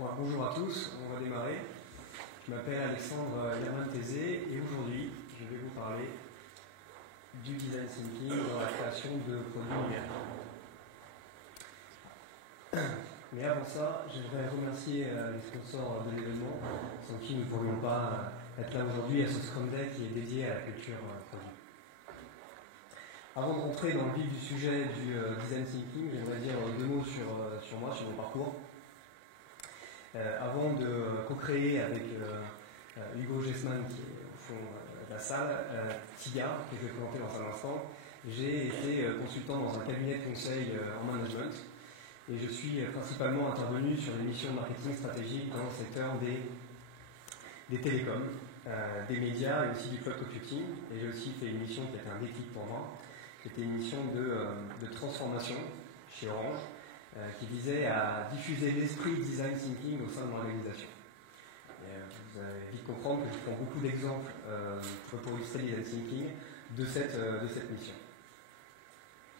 Bonjour à tous, on va démarrer. Je m'appelle Alexandre Herman-Tézé et aujourd'hui je vais vous parler du design thinking dans la création de produits numériques. Mais avant ça, j'aimerais remercier les sponsors de l'événement sans qui nous ne pourrions pas être là aujourd'hui à ce Scrum Day qui est dédié à la culture produit. Avant de rentrer dans le vif du sujet du design thinking, j'aimerais dire deux mots sur moi, sur mon parcours. Avant de co-créer avec Hugo Gessman, qui est au fond de la salle, TIGA, que je vais présenter dans un instant, j'ai été consultant dans un cabinet de conseil en management et je suis principalement intervenu sur des missions de marketing stratégique dans le secteur des télécoms, des médias et aussi du cloud computing. Et j'ai aussi fait une mission qui a été un déclic pour moi. C'était une mission de transformation chez Orange, qui visait à diffuser l'esprit design thinking au sein de l'organisation. Vous allez vite comprendre que je prends beaucoup d'exemples pour illustrer design thinking de cette mission.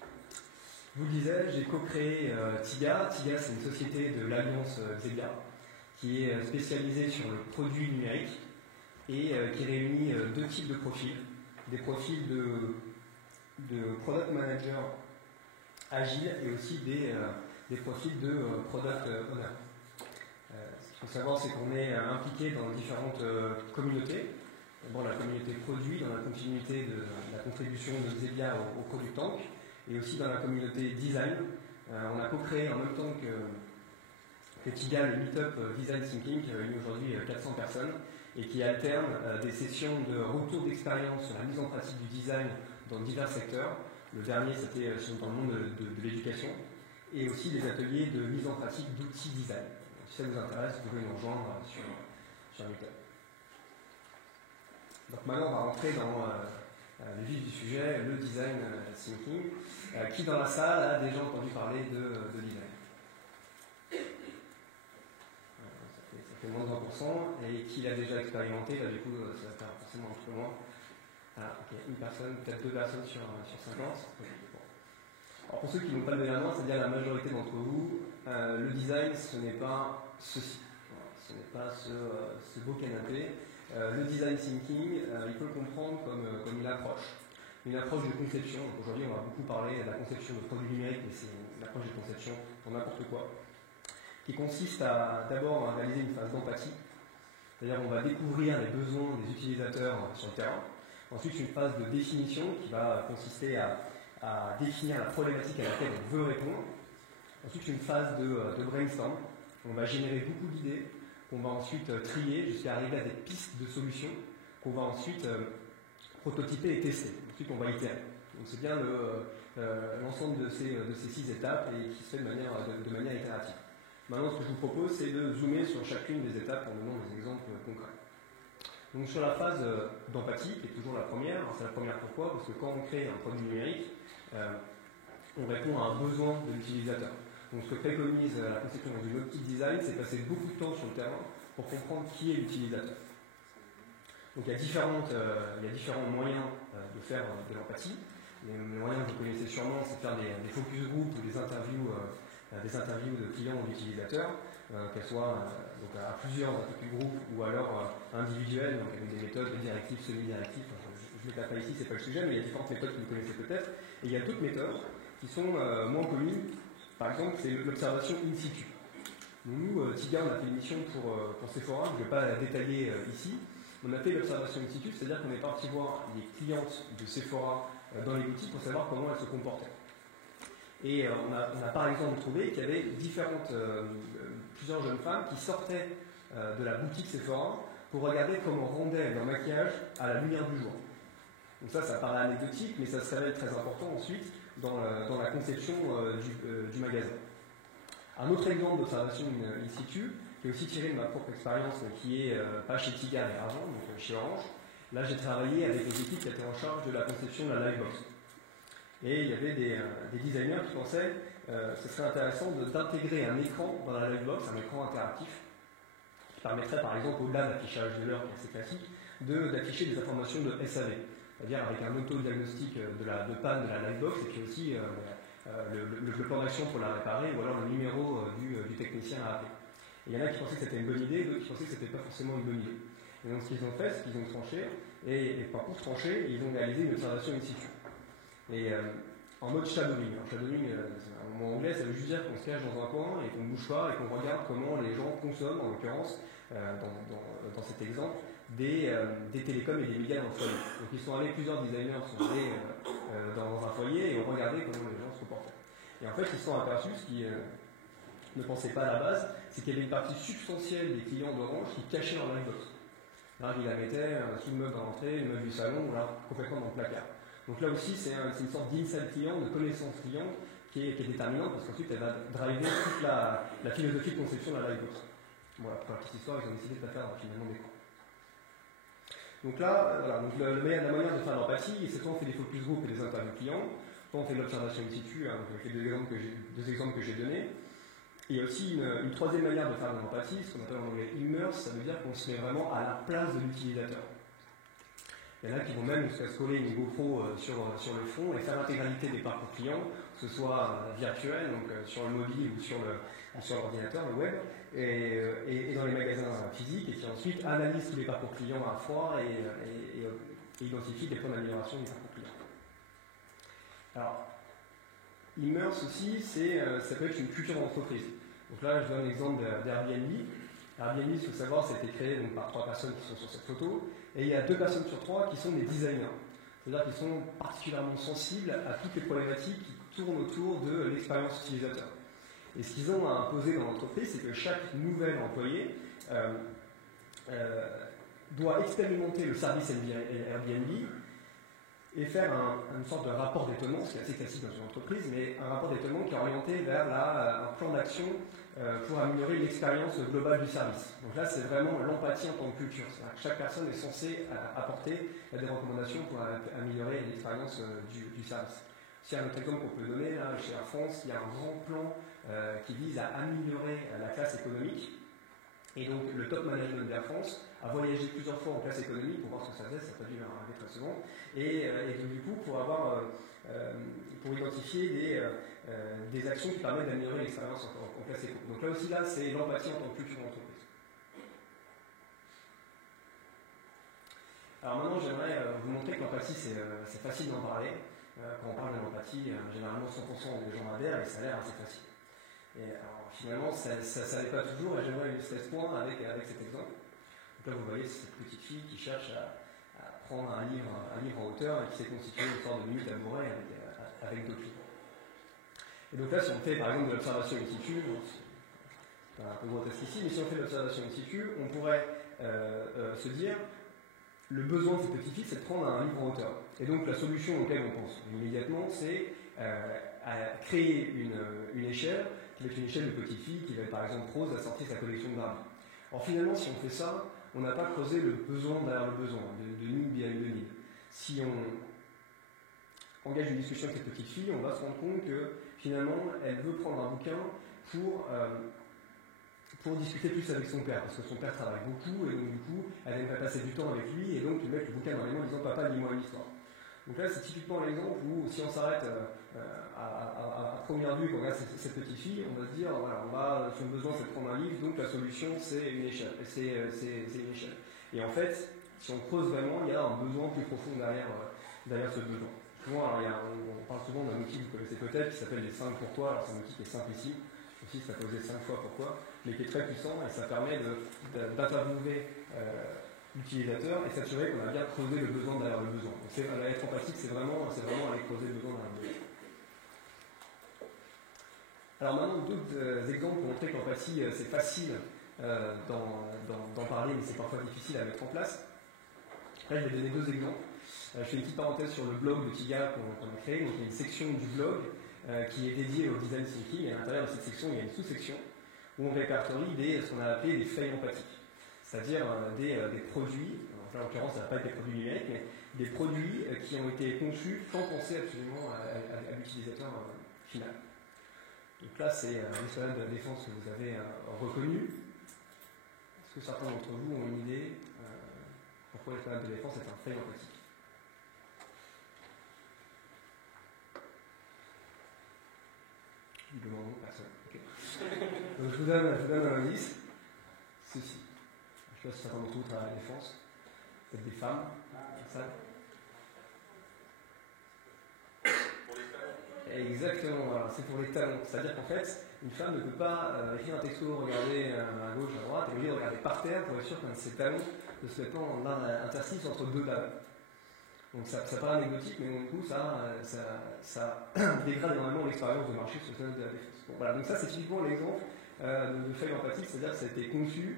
Je vous le disais, j'ai co-créé TIGA. TIGA, c'est une société de l'Alliance Xebia qui est spécialisée sur le produit numérique et qui réunit deux types de profils. Des profils de product manager agile et aussi des profils de product owner. Ce qu'il faut savoir, c'est qu'on est impliqué dans différentes communautés. D'abord la communauté produit, dans la continuité de la contribution de Xebia au Product Tank, et aussi dans la communauté design. On a co-créé en même temps que TIGA le Meetup Design Thinking, qui réunit aujourd'hui 400 personnes, et qui alterne des sessions de retour d'expérience sur la mise en pratique du design dans divers secteurs. Le dernier, c'était dans le monde de l'éducation, et aussi des ateliers de mise en pratique d'outils design. Si ça vous intéresse, vous pouvez nous rejoindre sur Meetup. Donc maintenant, on va rentrer dans le vif du sujet, le design thinking. Qui dans la salle a déjà entendu parler de design? Ça fait moins de 20%. Et qui l'a déjà expérimenté? Là, du coup, ça va faire forcément un peu moins. Ah, ok, une personne, peut-être deux personnes sur 50. Alors pour ceux qui n'ont pas levé la main, c'est-à-dire la majorité d'entre vous, le design, ce n'est pas ceci. Ce n'est pas ce beau canapé. Le design thinking, il faut le comprendre comme une approche de conception. Donc aujourd'hui, on va beaucoup parler de la conception de produits numériques, mais c'est une approche de conception pour n'importe quoi, qui consiste d'abord à réaliser une phase d'empathie, c'est-à-dire on va découvrir les besoins des utilisateurs sur le terrain. Ensuite, une phase de définition qui va consister à définir la problématique à laquelle on veut répondre. Ensuite, une phase de brainstorm. On va générer beaucoup d'idées qu'on va ensuite trier jusqu'à arriver à des pistes de solutions qu'on va ensuite prototyper et tester. Ensuite, on va itérer. Donc, c'est bien l'ensemble de ces 6 étapes et qui se fait de manière itérative. Maintenant, ce que je vous propose, c'est de zoomer sur chacune des étapes en donnant des exemples concrets. Donc sur la phase d'empathie, qui est toujours la première, c'est la première pourquoi? Parce que quand on crée un produit numérique, on répond à un besoin de l'utilisateur. Donc ce que préconise la conception dans une optique design, c'est passer beaucoup de temps sur le terrain pour comprendre qui est l'utilisateur. Donc il y a différents moyens de faire de l'empathie. Les moyens que vous connaissez sûrement, c'est de faire des focus group ou des interviews de clients ou d'utilisateurs, qu'elles soient donc à plusieurs focus group ou alors individuelles, donc avec des méthodes directives, semi-directives. Je ne les tape pas ici, c'est pas le sujet, mais il y a différentes méthodes que vous connaissez peut-être. Et il y a d'autres méthodes qui sont moins connues. Par exemple, c'est l'observation in situ. Donc nous, TIGA, on a fait une mission pour Sephora, je ne vais pas la détailler ici. On a fait l'observation in situ, c'est-à-dire qu'on est parti voir les clientes de Sephora dans les boutiques pour savoir comment elles se comportaient. Et on a par exemple trouvé qu'il y avait plusieurs jeunes femmes qui sortaient de la boutique Sephora pour regarder comment rendaient leur maquillage à la lumière du jour. Donc ça paraît anecdotique, mais ça se révèle très important ensuite dans la conception du magasin. Un autre exemple d'observation in situ, qui est aussi tiré de ma propre expérience, mais qui est pas chez TIGA mais avant, donc chez Orange. Là, j'ai travaillé avec les équipes qui étaient en charge de la conception de la Livebox. Et il y avait des designers qui pensaient que ce serait intéressant d'intégrer un écran dans la Livebox, un écran interactif, qui permettrait par exemple, au-delà de l'affichage de l'heure qui est assez classique, d'afficher des informations de SAV, c'est-à-dire avec un auto-diagnostic de panne de la Livebox et puis aussi le plan d'action pour la réparer ou alors le numéro du technicien à appeler. Et il y en a qui pensaient que c'était une bonne idée, d'autres qui pensaient que c'était pas forcément une bonne idée. Et donc ce qu'ils ont fait, c'est qu'ils ont tranché, et par contre tranché, ils ont réalisé une observation in situ. Et en mode shadowing. Alors shadowing, en mot anglais, ça veut juste dire qu'on se cache dans un coin et qu'on ne bouge pas et qu'on regarde comment les gens consomment, en l'occurrence, dans cet exemple, des télécoms et des médias dans le foyer. Donc ils sont allés, plusieurs designers sont allés dans un foyer et ont regardé comment les gens se comportaient. Et en fait, ils se sont aperçus, ce qu'ils ne pensaient pas à la base, c'est qu'il y avait une partie substantielle des clients d'Orange qui cachaient leur livebox. Là, ils la mettaient sous le meuble d'entrée, le meuble du salon, ou là, complètement dans le placard. Donc là aussi, c'est une sorte d'insight client, de connaissance client, qui est déterminante, parce qu'ensuite, elle va driver toute la philosophie de conception de la livebox. Voilà, pour la petite histoire, ils ont décidé de la faire finalement d'écran. Donc là, voilà, donc la manière de faire l'empathie, c'est soit on fait des focus group et des interviews clients, soit on fait de l'observation in situ, hein, donc j'ai deux exemples que j'ai donnés. Et il y a aussi une troisième manière de faire de l'empathie, ce qu'on appelle en anglais immerse, ça veut dire qu'on se met vraiment à la place de l'utilisateur. Il y en a qui vont même jusqu'à se coller une GoPro sur le fond et faire l'intégralité des parcours clients, que ce soit virtuel, donc sur le mobile ou sur l'ordinateur, le web, et dans les magasins physiques, et qui ensuite analysent tous les parcours clients à froid et identifient des points d'amélioration des parcours clients. Alors, immerse aussi, ça peut être une culture d'entreprise. Donc là, je donne l'exemple d'Airbnb. Airbnb, il faut savoir, c'était créé donc, par 3 personnes qui sont sur cette photo, et il y a 2 personnes sur 3 qui sont des designers. C'est-à-dire qu'ils sont particulièrement sensibles à toutes les problématiques qui tournent autour de l'expérience utilisateur. Et ce qu'ils ont à imposer dans l'entreprise, c'est que chaque nouvel employé doit expérimenter le service Airbnb et faire une sorte de rapport d'étonnement, ce qui est assez classique dans une entreprise, mais un rapport d'étonnement qui est orienté vers un plan d'action pour améliorer l'expérience globale du service. Donc là, c'est vraiment l'empathie en tant que culture. C'est-à-dire que chaque personne est censée apporter des recommandations pour améliorer l'expérience du service. S'il y a un autre exemple qu'on peut donner, là, chez Air France, il y a un grand plan qui vise à améliorer la classe économique. Et donc, le top management d'Air France a voyagé plusieurs fois en classe économique pour voir ce que ça faisait, ça n'a pas dû arriver très souvent. Et donc, du coup, pour identifier des actions qui permettent d'améliorer l'expérience en classe éco. Donc là aussi, c'est l'empathie en tant que culture d'entreprise. Alors maintenant, j'aimerais vous montrer que l'empathie, c'est facile d'en parler. Quand on parle de l'empathie, généralement 100% des gens adhèrent et ça a l'air assez facile. Et alors, finalement, ça n'allait pas toujours, et j'aimerais illustrer ce point avec cet exemple. Donc là, vous voyez, c'est cette petite fille qui cherche à prendre un livre en hauteur et qui s'est constitué une sorte de minute à mourir avec d'autres livres. Et donc là, si on fait par exemple de l'observation in situ, c'est un peu grotesque ici, mais si on fait de l'observation in situ, on pourrait se dire le besoin de ces petites filles, c'est de prendre un livre en hauteur. Et donc la solution auquel on pense immédiatement, c'est à créer une échelle qui va être une échelle de petites filles qui va être par exemple Rose à sortir sa collection de Barbie. Or finalement, si on fait ça, on n'a pas creusé le besoin derrière le besoin, de need behind the need. Si on engage une discussion avec cette petite fille, on va se rendre compte que finalement, elle veut prendre un bouquin pour discuter plus avec son père, parce que son père travaille beaucoup, et donc du coup, elle aimerait passer du temps avec lui, et donc lui mettre le bouquin dans les mains en disant « Papa, lis-moi une histoire ». Donc là, c'est typiquement l'exemple où, si on s'arrête à première vue, qu'on regarde cette petite fille, on va se dire, voilà, son besoin c'est de prendre un livre, donc la solution c'est une échelle. Et en fait, si on creuse vraiment, il y a un besoin plus profond derrière ce besoin. Souvent, on parle souvent d'un outil que vous connaissez peut-être, qui s'appelle les 5 pourquoi. Alors c'est un outil qui est simple ici, aussi ça peut poser 5 fois pourquoi, mais qui est très puissant et ça permet d'interviewer l'utilisateur et s'assurer qu'on a bien creusé le besoin derrière le besoin. Donc être empathique, c'est vraiment aller creuser le besoin derrière le besoin. Alors maintenant, d'autres exemples pour montrer que l'empathie, c'est facile d'en parler, mais c'est parfois difficile à mettre en place. Là, je vais donner 2 exemples. Je fais une petite parenthèse sur le blog de Tiga qu'on a créé. Donc, il y a une section du blog qui est dédiée au design thinking. Et à l'intérieur de cette section, il y a une sous-section où on répertorie ce qu'on a appelé des faits empathiques. C'est-à-dire des produits, en l'occurrence, ça ne va pas être des produits numériques, mais des produits qui ont été conçus sans penser absolument à l'utilisateur final. Donc là, c'est l'escalade de la défense que vous avez reconnu. Est-ce que certains d'entre vous ont une idée pourquoi l'escalade de la défense est un fait empathique? Je demande personne. Okay. Donc je vous donne un indice. ceci. Je ne sais pas si certains d'entre vous travaillent à la défense, peut-être des femmes, ça. Exactement, voilà, c'est pour les talons. C'est-à-dire qu'en fait, une femme ne peut pas écrire un texto, regarder à gauche, à droite, et obligée de regarder par terre pour être sûr qu'un de ses talons ne se met pas en interstice entre deux dalles. Donc ça paraît anecdotique, mais du coup, ça dégrade énormément l'expérience de marché sur le salon de la défense. Bon, voilà, donc ça, c'est typiquement l'exemple de faille empathique, c'est-à-dire que ça a été conçu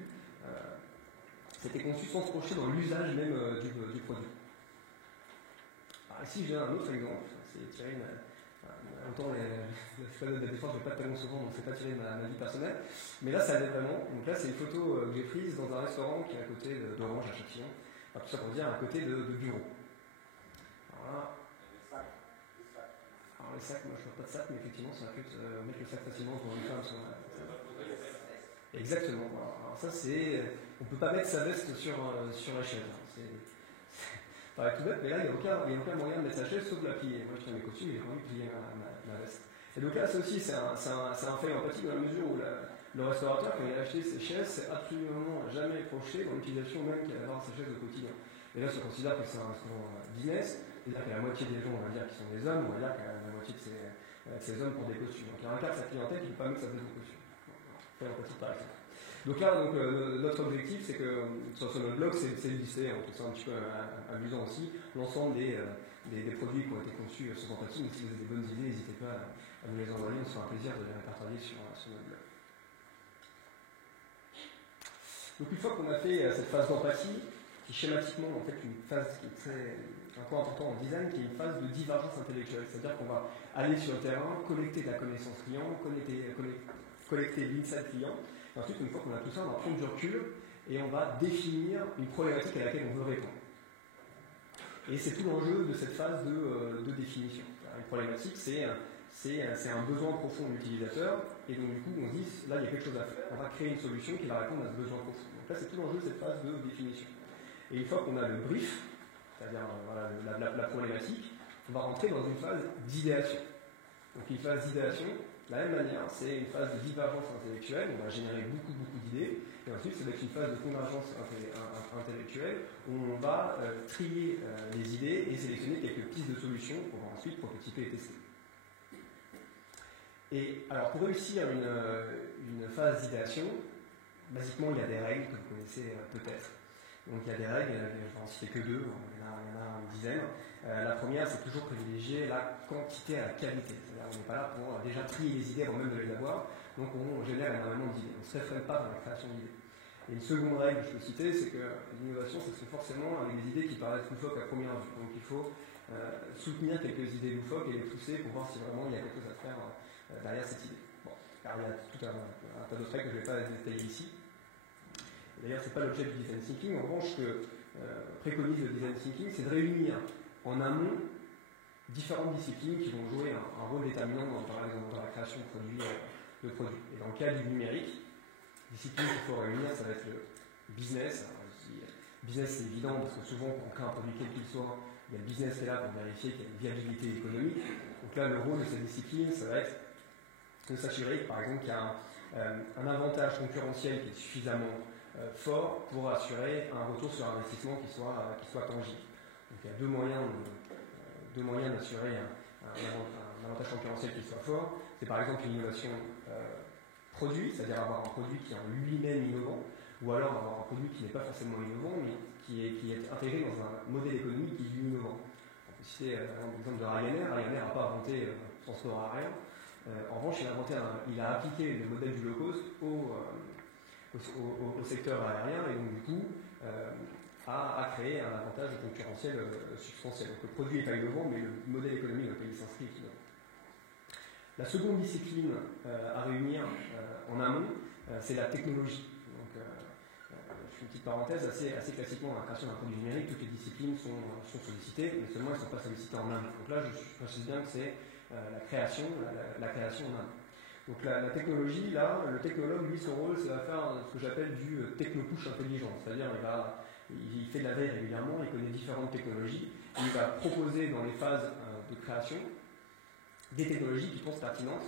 sans se projeter dans l'usage même du produit. Alors ici, j'ai un autre exemple, c'est tiré autant les phénomènes de la défense, je ne vais pas tellement souvent, donc c'est pas tiré de ma vie personnelle. Mais là, ça aide vraiment. Donc là, c'est une photo que j'ai prise dans un restaurant qui est à côté d'Orange à Châtillon. Enfin, tout ça pour dire à côté de bureau. Alors là. Alors les sacs, moi je ne vois pas de sac, mais effectivement, ça peut mettre le sac facilement pour une femme. Exactement. Alors ça, c'est. On ne peut pas mettre sa veste sur la chaise. Ça paraît tout bête, mais là, il n'y a aucun moyen de mettre sa chaise sauf de la plier. Moi, je tiens mes costumes et j'ai envie de plier ma veste. Et donc là, ça aussi, c'est un fait empathique dans la mesure où le restaurateur, quand il a acheté ses chaises, c'est absolument jamais projeté dans l'utilisation même qu'il va avoir sa chaise au quotidien. Et là, ça considère que c'est un restaurant business, c'est-à-dire que la moitié des gens, on va dire, qui sont des hommes, on va dire que la moitié de ces hommes pour des costumes. Donc il y a un quart de sa clientèle qui ne peut pas mettre sa veste au costume. Fait empathique par exemple. Donc là, notre objectif, c'est que sur notre blog, c'est de lister, on trouve ça un petit peu amusant aussi, l'ensemble des produits qui ont été conçus sur empathie. Donc si vous avez des bonnes idées, n'hésitez pas à nous les envoyer, on se fera un plaisir de les répertorier sur notre blog. Donc une fois qu'on a fait cette phase d'empathie, qui schématiquement en fait une phase qui est un point important en design, qui est une phase de divergence intellectuelle, c'est-à-dire qu'on va aller sur le terrain, collecter de la connaissance client, collecter l'insight client. Et ensuite, une fois qu'on a tout ça, on va prendre du recul et on va définir une problématique à laquelle on veut répondre. Et c'est tout l'enjeu de cette phase de définition. Une problématique, c'est un besoin profond de l'utilisateur, et donc du coup, on se dit, là, il y a quelque chose à faire, on va créer une solution qui va répondre à ce besoin profond. Donc là, c'est tout l'enjeu de cette phase de définition. Et une fois qu'on a le brief, c'est-à-dire la problématique, on va rentrer dans une phase d'idéation. Donc une phase d'idéation, de la même manière, c'est une phase de divergence intellectuelle, on va générer beaucoup d'idées, et ensuite ça va être une phase de convergence intellectuelle où on va trier les idées et sélectionner quelques pistes de solutions pour ensuite prototyper et tester. Et alors pour réussir une phase d'idéation, basiquement il y a des règles que vous connaissez peut-être. Donc il y a des règles, je vais en citer que deux, il y en a une dizaine. La première, c'est toujours privilégier la quantité à la qualité. C'est-à-dire on n'est pas là pour déjà trier les idées avant même de les avoir, donc on génère énormément d'idées. On ne se réfrène pas dans la création d'idées. Et une seconde règle que je peux citer, c'est que l'innovation, ça se fait forcément avec des idées qui paraissent loufoques à première vue. Donc il faut soutenir quelques idées loufoques et les pousser pour voir si vraiment il y a quelque chose à faire derrière cette idée. Bon, alors il y a tout un tas d'autres règles que je ne vais pas détailler ici. D'ailleurs, ce n'est pas l'objet du design thinking. En revanche, ce que préconise le design thinking, c'est de réunir en amont différentes disciplines qui vont jouer un rôle déterminant par exemple dans la création de produits. Et dans le cas du numérique, discipline qu'il faut réunir, ça va être le business. Alors, business, c'est évident parce que souvent, quand on crée un produit quel qu'il soit, il y a le business qui est là pour vérifier qu'il y a une viabilité économique. Donc là, le rôle de cette discipline, ça va être de s'assurer, par exemple, qu'il y a un avantage concurrentiel qui est suffisamment fort pour assurer un retour sur investissement qui soit tangible. Donc il y a deux moyens d'assurer un avantage concurrentiel qui soit fort. C'est par exemple une innovation produit, c'est-à-dire avoir un produit qui est en lui-même innovant, ou alors avoir un produit qui n'est pas forcément innovant, mais qui est intégré dans un modèle économique qui est innovant. On peut citer l'exemple de Ryanair. Ryanair n'a pas inventé le transport aérien. En revanche, il a appliqué le modèle du low cost au secteur aérien et donc du coup a créé un avantage concurrentiel substantiel. Donc le produit n'est pas innovant, mais le modèle économique dans lequel il s'inscrit est innovant. La seconde discipline à réunir en amont, c'est la technologie. Donc, je fais une petite parenthèse, assez classiquement, dans la création d'un produit numérique, toutes les disciplines sont sollicitées, mais seulement elles ne sont pas sollicitées en amont. Donc là, je précise bien que c'est la création en amont. Donc la technologie, là, le technologue, lui, son rôle, c'est de faire ce que j'appelle du techno-push intelligent. C'est-à-dire, il fait de la veille régulièrement, il connaît différentes technologies, et il va proposer dans les phases de création des technologies qui pensent pertinentes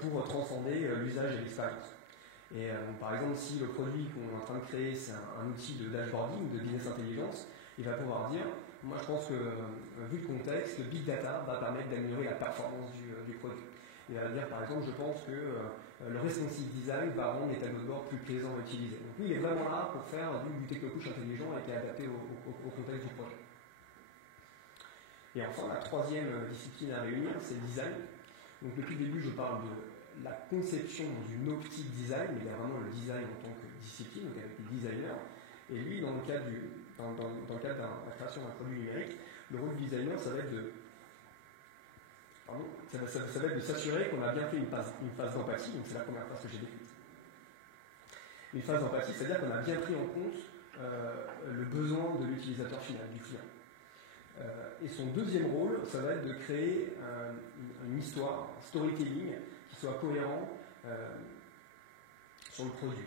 pour transcender l'usage et l'expérience. Et par exemple, si le produit qu'on est en train de créer, c'est un outil de dashboarding, de business intelligence, il va pouvoir dire, moi je pense que, vu le contexte, le big data va permettre d'améliorer la performance du produit. Il va dire, par exemple, je pense que le responsive design va rendre les tableaux de bord plus plaisants à utiliser. Donc lui, il est vraiment là pour faire du techno-push intelligent et qui est adapté au contexte du projet. Et enfin, la troisième discipline à réunir, c'est le design. Donc depuis le début, je parle de la conception dans une optique design, mais il y a vraiment le design en tant que discipline, donc avec les designers. Et lui, dans le cadre de la création d'un produit numérique, le rôle du designer, ça va être de s'assurer qu'on a bien fait une phase d'empathie, donc c'est la première phase que j'ai décrite. Une phase d'empathie, c'est-à-dire qu'on a bien pris en compte le besoin de l'utilisateur final, du client. Et son deuxième rôle, ça va être de créer une histoire, un storytelling, qui soit cohérent sur le produit.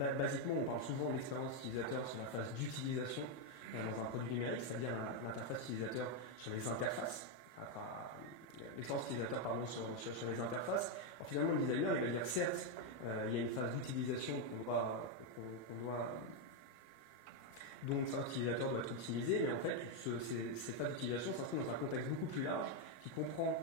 Alors, basiquement, on parle souvent de l'expérience utilisateur sur la phase d'utilisation dans un produit numérique, c'est-à-dire l'interface utilisateur sur les interfaces, l'expérience utilisateur sur les interfaces. Alors, finalement, le designer, il va dire certes, il y a une phase d'utilisation dont un utilisateur doit être optimisé, mais en fait, cette phase d'utilisation s'inscrit dans un contexte beaucoup plus large qui comprend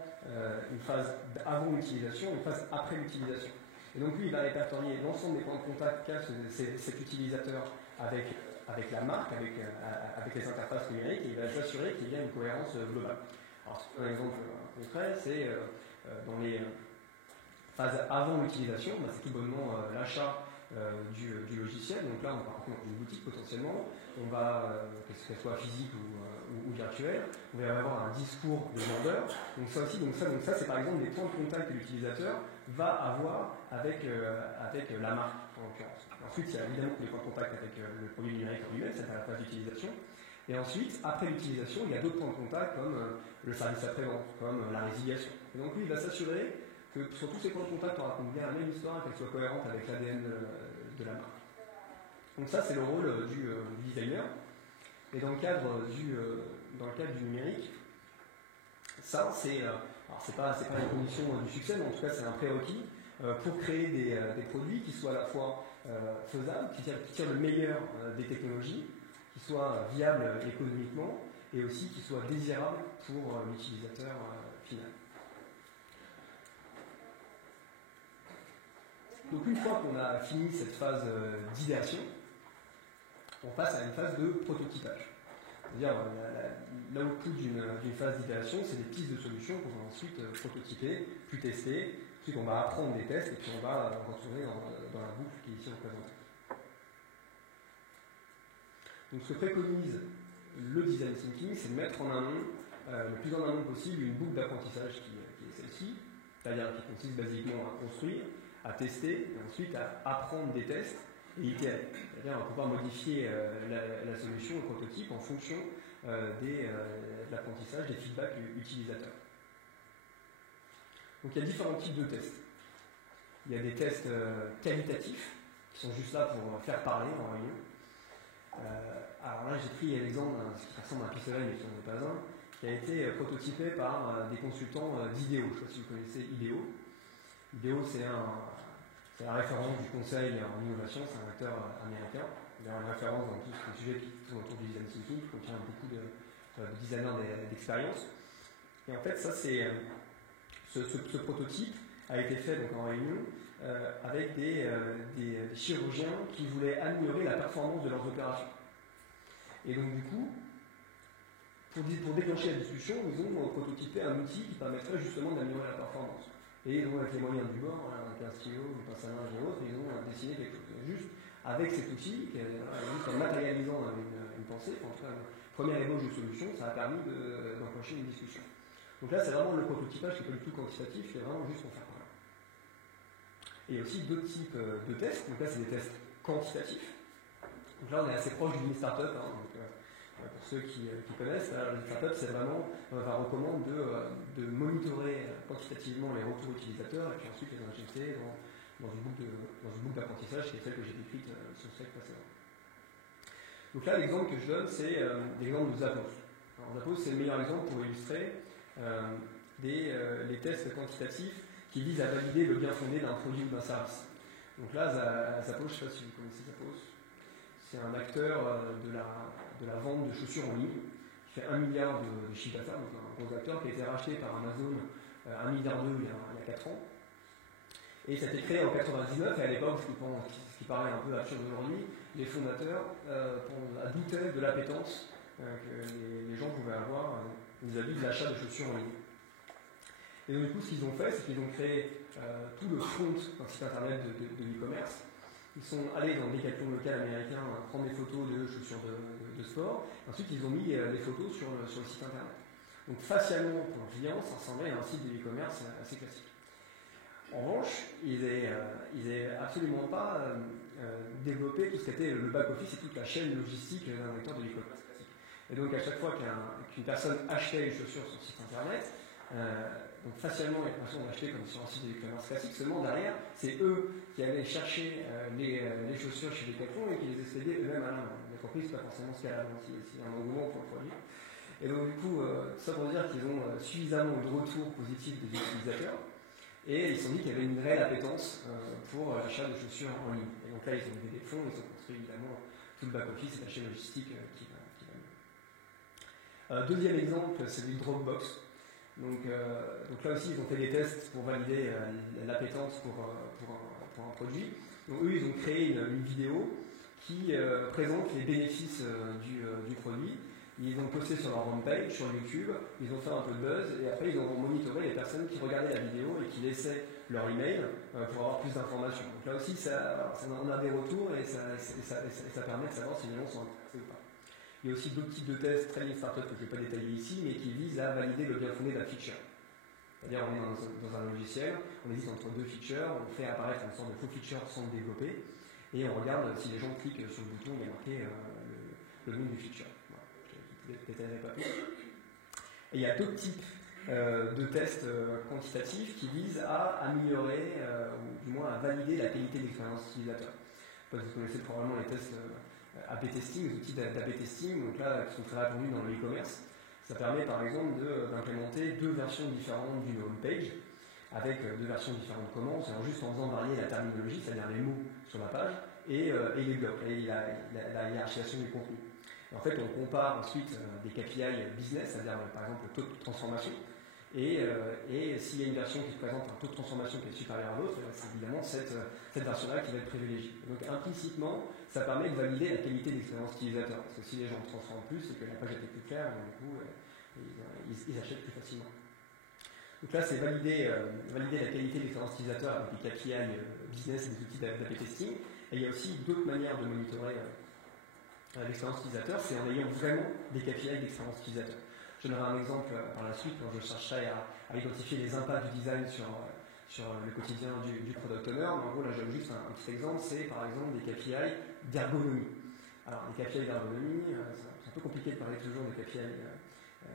une phase avant l'utilisation et une phase après l'utilisation. Et donc lui, il va répertorier l'ensemble des points de contact qu'a cet utilisateur avec la marque, avec les interfaces numériques, et il va s'assurer qu'il y a une cohérence globale. Alors, un exemple concret, c'est dans les phases avant l'utilisation, c'est tout bonnement l'achat du logiciel. Donc là, on va rentrer dans une boutique potentiellement, on va, qu'elle soit physique ou virtuelle, on va avoir un discours de vendeur. Donc ça c'est par exemple des points de contact que l'utilisateur va avoir avec la marque en l'occurrence. Ensuite, il y a évidemment les points de contact avec le produit numérique en lui-même, c'est à la phase d'utilisation. Et ensuite, après l'utilisation, il y a d'autres points de contact comme le service après-vente, comme la résiliation. Et donc lui, il va s'assurer que sur tous ces points de contact, on raconte bien la même histoire et qu'elle soit cohérente avec l'ADN de la marque. Donc ça, c'est le rôle du designer. Et dans le cadre du numérique, ça, c'est pas la condition du succès, mais en tout cas, c'est un prérequis pour créer des produits qui soient à la fois faisables, qui tirent le meilleur des technologies, qui soient viables économiquement, et aussi qui soient désirables pour l'utilisateur final. Donc une fois qu'on a fini cette phase d'idéation, on passe à une phase de prototypage. C'est-à-dire, l'output d'une phase d'idéation, c'est des pistes de solutions qu'on va ensuite prototyper, puis tester. Ensuite, on va apprendre des tests et puis on va retourner dans la boucle qui est ici représentée. Donc, ce que préconise le design thinking, c'est de mettre en amont, le plus en amont possible, une boucle d'apprentissage qui est celle-ci, c'est-à-dire qui consiste basiquement à construire, à tester, et ensuite à apprendre des tests et itérer. C'est-à-dire on va pouvoir modifier la solution, le prototype, en fonction de l'apprentissage, des feedbacks utilisateurs. Donc il y a différents types de tests. Il y a des tests qualitatifs, qui sont juste là pour faire parler en réunion. Alors là, j'ai pris l'exemple de ce qui ressemble à un pistolet, mais qui n'en est pas un, qui a été prototypé par des consultants d'IDEO. Je ne sais pas si vous connaissez IDEO. IDEO, c'est la référence du conseil en innovation, c'est un acteur américain. Il y a une référence dans tous les sujets qui tournent autour du design thinking, qui contient beaucoup de designers d'expérience. Et en fait, ça, c'est ce prototype a été fait donc, en réunion avec des chirurgiens qui voulaient améliorer la performance de leurs opérations. Et donc, du coup, pour déclencher la discussion, ils ont prototypé un outil qui permettrait justement d'améliorer la performance. Et ils ont, avec les moyens du bord, avec un stylo, une pince à linge et autres, ils ont dessiné quelque chose. Juste avec cet outil, juste en matérialisant une pensée, en tout cas une première ébauche de solution, ça a permis d'enclencher une discussion. Donc là, c'est vraiment le prototypage qui n'est pas du tout quantitatif, c'est vraiment juste pour faire parler. Et il y a aussi d'autres types de tests. Donc là, c'est des tests quantitatifs. Donc là, on est assez proche d'une startup. Pour ceux qui connaissent, une startup, c'est vraiment, on recommande de monitorer quantitativement les retours utilisateurs et puis ensuite les injecter dans une boucle d'apprentissage qui est celle que j'ai décrite sur le slide précédent. Donc là, l'exemple que je donne, c'est l'exemple de Zappos. Alors, Zappos, c'est le meilleur exemple pour illustrer les tests quantitatifs qui visent à valider le bien fondé d'un produit ou d'un service. Donc là, Zappos, je ne sais pas si vous connaissez Zappos, c'est un acteur de la vente de chaussures en ligne, qui fait 1 milliard de chiffre d'affaires, donc un gros acteur qui a été racheté par Amazon 1,2 milliard il y a 4 ans. Et ça a été créé en 99, et à l'époque, ce qui paraît un peu absurde aujourd'hui, les fondateurs doutaient de l'appétence que les gens pouvaient avoir vis-à-vis de l'achat de chaussures en ligne. Et donc du coup, ce qu'ils ont fait, c'est qu'ils ont créé tout le front d'un site internet de l'e-commerce. Ils sont allés dans des décathlon local américain prendre des photos de chaussures de sport. Ensuite, ils ont mis les photos sur le site internet. Donc facialement, pour un client, ça ressemblait à un site de e-commerce assez classique. En revanche, ils n'avaient absolument pas développé tout ce qui était le back-office et toute la chaîne logistique d'un acteur de l'e-commerce classique. Et donc à chaque fois qu'une personne achetait une chaussure sur le site internet, donc facialement, les personnes ont acheté comme sur un site de e-commerce classique, seulement derrière, c'est eux qui allaient chercher les chaussures chez Decathlon et qui les expédiaient eux-mêmes à la main. L'entreprise, c'est pas forcément ce qu'elle a, s'il y a un engouement pour le produit. Et donc du coup, ça pour dire qu'ils ont suffisamment eu de retours positifs des utilisateurs. Et ils se sont dit qu'il y avait une réelle appétence pour l'achat de chaussures en ligne. Et donc là, ils ont levé des fonds, ils ont construit évidemment tout le back-office et la chaîne logistique qui va mieux. Deuxième exemple, c'est du Dropbox. Donc là aussi, ils ont fait des tests pour valider l'appétence pour un produit. Donc eux, ils ont créé une vidéo qui présente les bénéfices du produit. Ils ont posté sur leur homepage, sur YouTube, ils ont fait un peu de buzz et après ils ont monitoré les personnes qui regardaient la vidéo et qui laissaient leur email pour avoir plus d'informations. Donc là aussi, on a des retours et ça permet de savoir si les gens sont intéressés ou pas. Il y a aussi d'autres types de tests très liés startup que je ne vais pas détailler ici, mais qui visent à valider le bien fondé d'un feature. C'est-à-dire on est dans un logiciel, on hésite entre deux features, on fait apparaître une sorte de faux feature sans le développer et on regarde si les gens cliquent sur le bouton, il y a marqué le nom du feature. Et il y a d'autres types de tests quantitatifs qui visent à améliorer, ou du moins à valider la qualité de l'expérience utilisateur. Vous connaissez probablement les tests A/B testing, les outils d'A/B testing, donc là, qui sont très répandus dans le e-commerce. Ça permet par exemple d'implémenter deux versions différentes d'une homepage, avec deux versions différentes de commandes, juste en faisant varier la terminologie, c'est-à-dire les mots sur la page, et les blocs, et la hiérarchisation du contenu. En fait, on compare ensuite des KPI business, c'est-à-dire par exemple le taux de transformation, et s'il y a une version qui présente un taux de transformation qui est supérieur à l'autre, c'est évidemment cette version-là qui va être privilégiée. Donc implicitement, ça permet de valider la qualité de l'expérience utilisateur, parce que si les gens transforment plus, c'est que la page était plus claire, et du coup, ils achètent plus facilement. Donc là, c'est valider la qualité de l'expérience utilisateur avec des KPI business et des outils d'A/B testing, et il y a aussi d'autres manières de monitorer l'expérience utilisateur, c'est en ayant vraiment des KPI d'expérience utilisateur. Je donnerai un exemple par la suite quand je chercherai à identifier les impacts du design sur le quotidien du product owner. Mais en gros, là, j'ai juste un petit exemple, c'est par exemple des KPI d'ergonomie. Alors, les KPI d'ergonomie, c'est un peu compliqué de parler toujours des KPI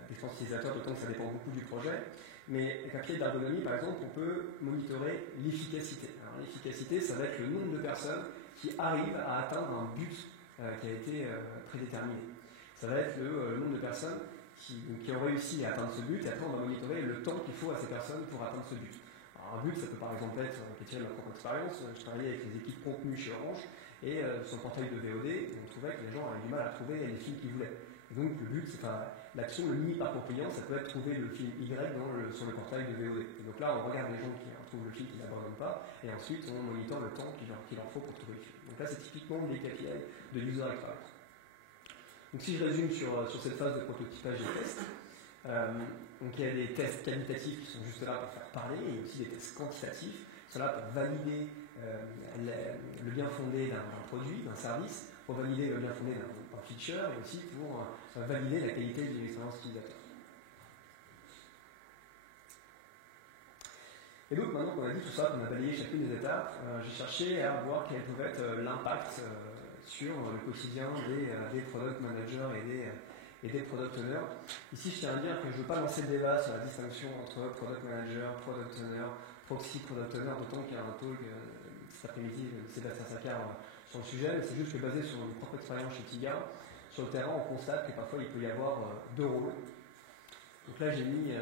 d'expérience utilisateur, d'autant que ça dépend beaucoup du projet. Mais les KPI d'ergonomie, par exemple, on peut monitorer l'efficacité. Alors, l'efficacité, ça va être le nombre de personnes qui arrivent à atteindre un but qui a été prédéterminé. Ça va être le nombre de personnes qui ont réussi à atteindre ce but, et après on va monitorer le temps qu'il faut à ces personnes pour atteindre ce but. Alors un but, ça peut par exemple être, qui est tiré de ma propre expérience, je travaillais avec les équipes contenu chez Orange, et sur le portail de VOD, on trouvait que les gens avaient du mal à trouver les films qu'ils voulaient. Et donc le but, c'est l'action, le mini parcours client, ça peut être trouver le film Y sur le portail de VOD. Et donc là, on regarde les gens qui trouvent le film qu'ils n'abandonnent pas, et ensuite on monitore le temps qu'il leur faut pour trouver le film. Donc là, c'est typiquement des KPI de user experience. Donc si je résume sur cette phase de prototypage et test, donc il y a des tests qualitatifs qui sont juste là pour faire parler, et il y a aussi des tests quantitatifs qui sont là pour valider le bien fondé d'un produit, d'un service, pour valider le bien fondé d'un feature, et aussi pour valider la qualité de l'expérience utilisateur. Et donc maintenant qu'on a dit tout ça, qu'on a balayé chacune des étapes, j'ai cherché à voir quel pouvait être l'impact sur le quotidien des product managers et des product owners. Ici, je tiens à dire que je ne veux pas lancer le débat sur la distinction entre product manager, product owner, proxy product owner, d'autant qu'il y a un talk cet après-midi de Sébastien Saccard sur le sujet, mais c'est juste que basé sur une propre expérience chez TIGA, sur le terrain, on constate que parfois il peut y avoir deux rôles. Donc là, j'ai mis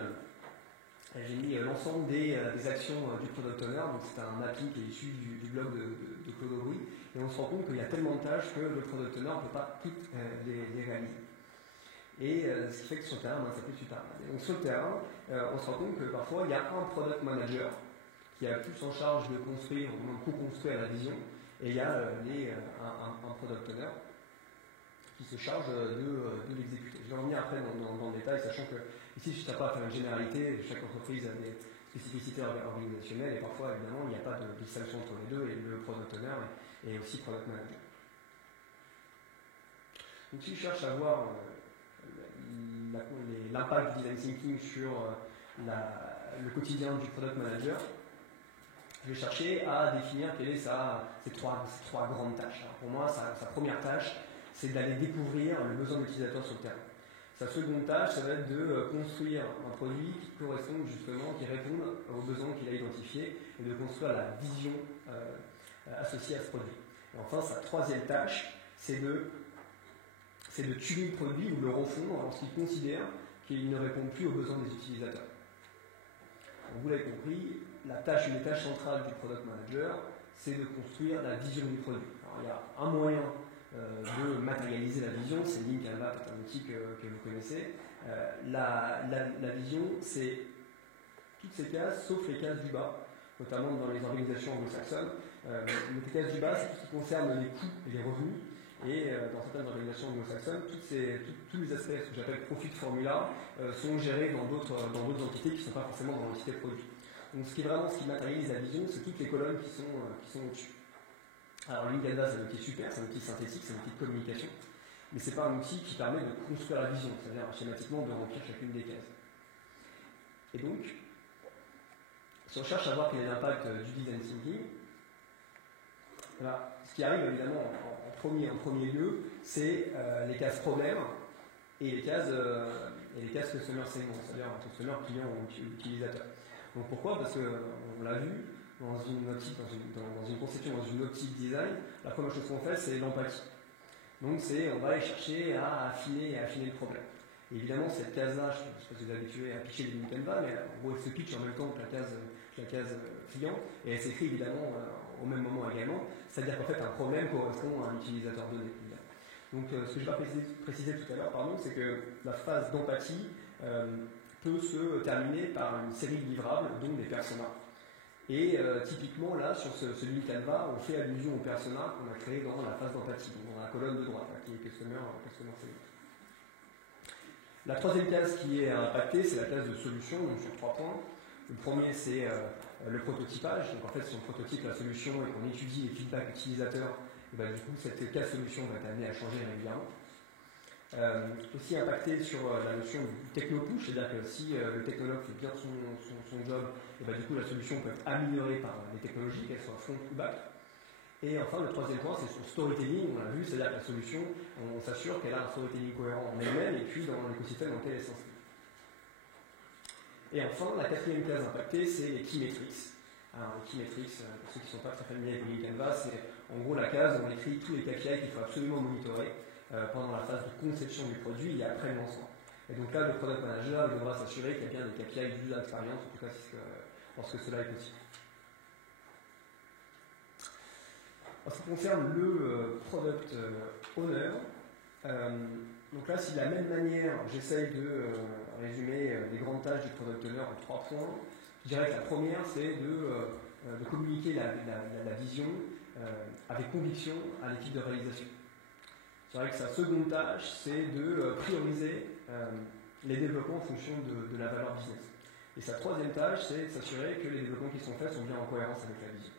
j'ai mis l'ensemble des actions du Product Owner, donc c'est un mapping qui est issu du blog de Claude Aubry, et on se rend compte qu'il y a tellement de tâches que le Product Owner ne peut pas toutes les réaliser. Et ce qui fait que sur le terrain, ça peut être super mal. Donc sur le terrain, on se rend compte que parfois il y a un Product Manager qui a plus en charge de construire, ou même co-construire la vision, et il y a un Product Owner qui se charge de l'exécuter. Je vais revenir après dans le détail, sachant que ici je ne cherche pas à faire une généralité, chaque entreprise a des spécificités organisationnelles et parfois évidemment il n'y a pas de distinction entre les deux et le Product Owner est aussi Product Manager. Donc si je cherche à voir l'impact du design thinking sur le quotidien du Product Manager, je vais chercher à définir quelles sont ces trois grandes tâches. Alors pour moi, sa première tâche, c'est d'aller découvrir le besoin de l'utilisateur sur le terrain. Sa seconde tâche, ça va être de construire un produit qui corresponde justement, qui réponde aux besoins qu'il a identifiés et de construire la vision associée à ce produit. Et enfin, sa troisième tâche, c'est de tuner le produit ou de le refondre lorsqu'il considère qu'il ne répond plus aux besoins des utilisateurs. Donc, vous l'avez compris, une des tâches centrales du Product Manager, c'est de construire la vision du produit. Alors, il y a un moyen de matérialiser la vision, c'est Lean Canva, c'est un outil que vous connaissez. La vision, c'est toutes ces cases, sauf les cases du bas, notamment dans les organisations anglo-saxonnes. Les cases du bas, c'est tout ce qui concerne les coûts et les revenus. Et dans certaines organisations anglo-saxonnes, tous les aspects, ce que j'appelle profit formula, sont gérés dans d'autres entités qui ne sont pas forcément dans l'entité produit. Donc ce qui matérialise la vision, c'est toutes les colonnes qui sont au-dessus. Alors Lean Canva, c'est un outil super, c'est un outil synthétique, c'est un outil de communication, mais ce n'est pas un outil qui permet de construire la vision, c'est-à-dire schématiquement de remplir chacune des cases. Et donc, si on cherche à voir quel est l'impact du design thinking, voilà, ce qui arrive évidemment en premier lieu, c'est les cases problèmes et les cases customer segment, c'est-à-dire customer client ou utilisateur. Donc pourquoi? Parce qu'on l'a vu, dans une conception, dans une optique design, la première chose qu'on fait, c'est l'empathie. Donc on va aller chercher à affiner le problème. Et évidemment, cette case-là, je ne sais pas si vous êtes habitué à pitcher du Canva, mais en gros, elle se pitch en même temps que la case client, et elle s'écrit évidemment au même moment également, c'est-à-dire qu'en fait, un problème correspond à un utilisateur donné. Donc, ce que je vais préciser tout à l'heure, c'est que la phase d'empathie peut se terminer par une série de livrables, donc des personas. Et typiquement, là, sur ce Lean Canva, on fait allusion aux personas qu'on a créés dans la phase d'empathie, dans la colonne de droite, là, qui est Customer Segment. La troisième case qui est impactée, c'est la case de solution, donc sur 3 points. Le premier, c'est le prototypage. Donc en fait, si on prototype la solution et qu'on étudie les feedbacks utilisateurs, et ben, du coup, cette case solution va être amenée à changer régulièrement. Aussi impacté sur la notion du techno-push, c'est-à-dire que si le technologue fait bien son job, et ben, du coup, la solution peut être améliorée par les technologies, qu'elles soient front ou back. Et enfin, le troisième point, c'est sur le storytelling, on l'a vu, c'est-à-dire que la solution, on s'assure qu'elle a un storytelling cohérent en elle-même et puis dans l'écosystème dans lequel elle est censée. Et enfin, la quatrième case impactée, c'est les key metrics. Alors, les key metrics, pour ceux qui ne sont pas très familiers avec Lean Canva, c'est en gros la case où on écrit tous les KPI qu'il faut absolument monitorer pendant la phase de conception du produit et après le lancement. Et donc là, le product manager devra s'assurer qu'il y a bien des KPI d'user expérience, en tout cas lorsque cela est possible. En ce qui concerne le product owner, donc là, si de la même manière, j'essaye de résumer les grandes tâches du product owner en 3 points, je dirais que la première, c'est de communiquer la vision avec conviction à l'équipe de réalisation. Je dirais que sa seconde tâche, c'est de prioriser les développements en fonction de la valeur business. Et sa troisième tâche, c'est de s'assurer que les développements qui sont faits sont bien en cohérence avec la vision.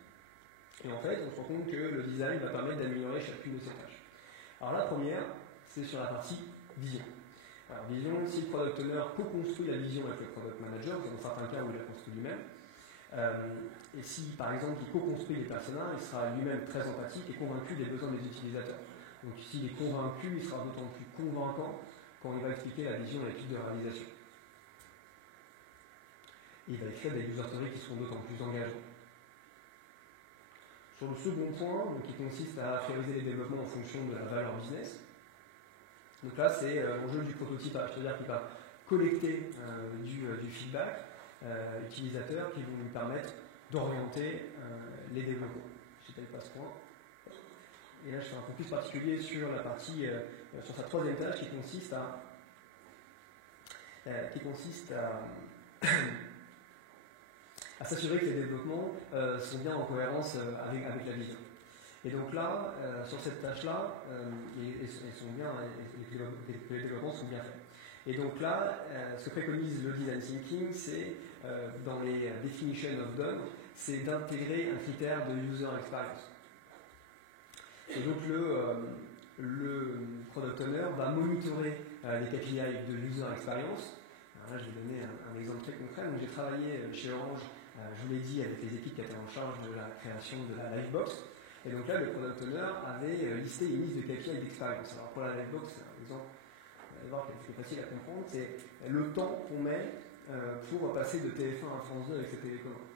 Et en fait, on se rend compte que le design va permettre d'améliorer chacune de ces tâches. Alors la première, c'est sur la partie vision. Alors vision, si le product owner co-construit la vision avec le product manager, c'est dans certains cas où il la construit lui-même, et si par exemple il co-construit les personas, il sera lui-même très empathique et convaincu des besoins des utilisateurs. Donc s'il est convaincu, il sera d'autant plus convaincant quand il va expliquer la vision à l'équipe de réalisation. Et il va écrire des user stories qui seront d'autant plus engageants. Sur le second point, donc, qui consiste à prioriser les développements en fonction de la valeur business, donc là c'est l'enjeu du prototypage, c'est-à-dire qu'il va collecter du feedback utilisateurs qui vont lui permettre d'orienter les développements. Je n'étais pas ce point. Et là, je fais un focus particulier sur la partie, sur sa troisième tâche qui consiste à s'assurer que les développements sont bien en cohérence avec la vision. Et donc là, sur cette tâche-là, les développements sont bien faits. Et donc là, ce que préconise le design thinking, c'est dans les definition of done, c'est d'intégrer un critère de user experience. Et donc le product owner va monitorer les KPI de user experience. Alors là, je vais donner un exemple très concret. Donc, j'ai travaillé chez Orange, je vous l'ai dit, avec les équipes qui étaient en charge de la création de la Livebox. Et donc là, le product owner avait listé une liste de KPI d'expérience. Alors pour la Livebox, c'est un exemple, vous allez voir, qui est facile à comprendre, c'est le temps qu'on met pour passer de TF1 à France 2 avec cette télécommande.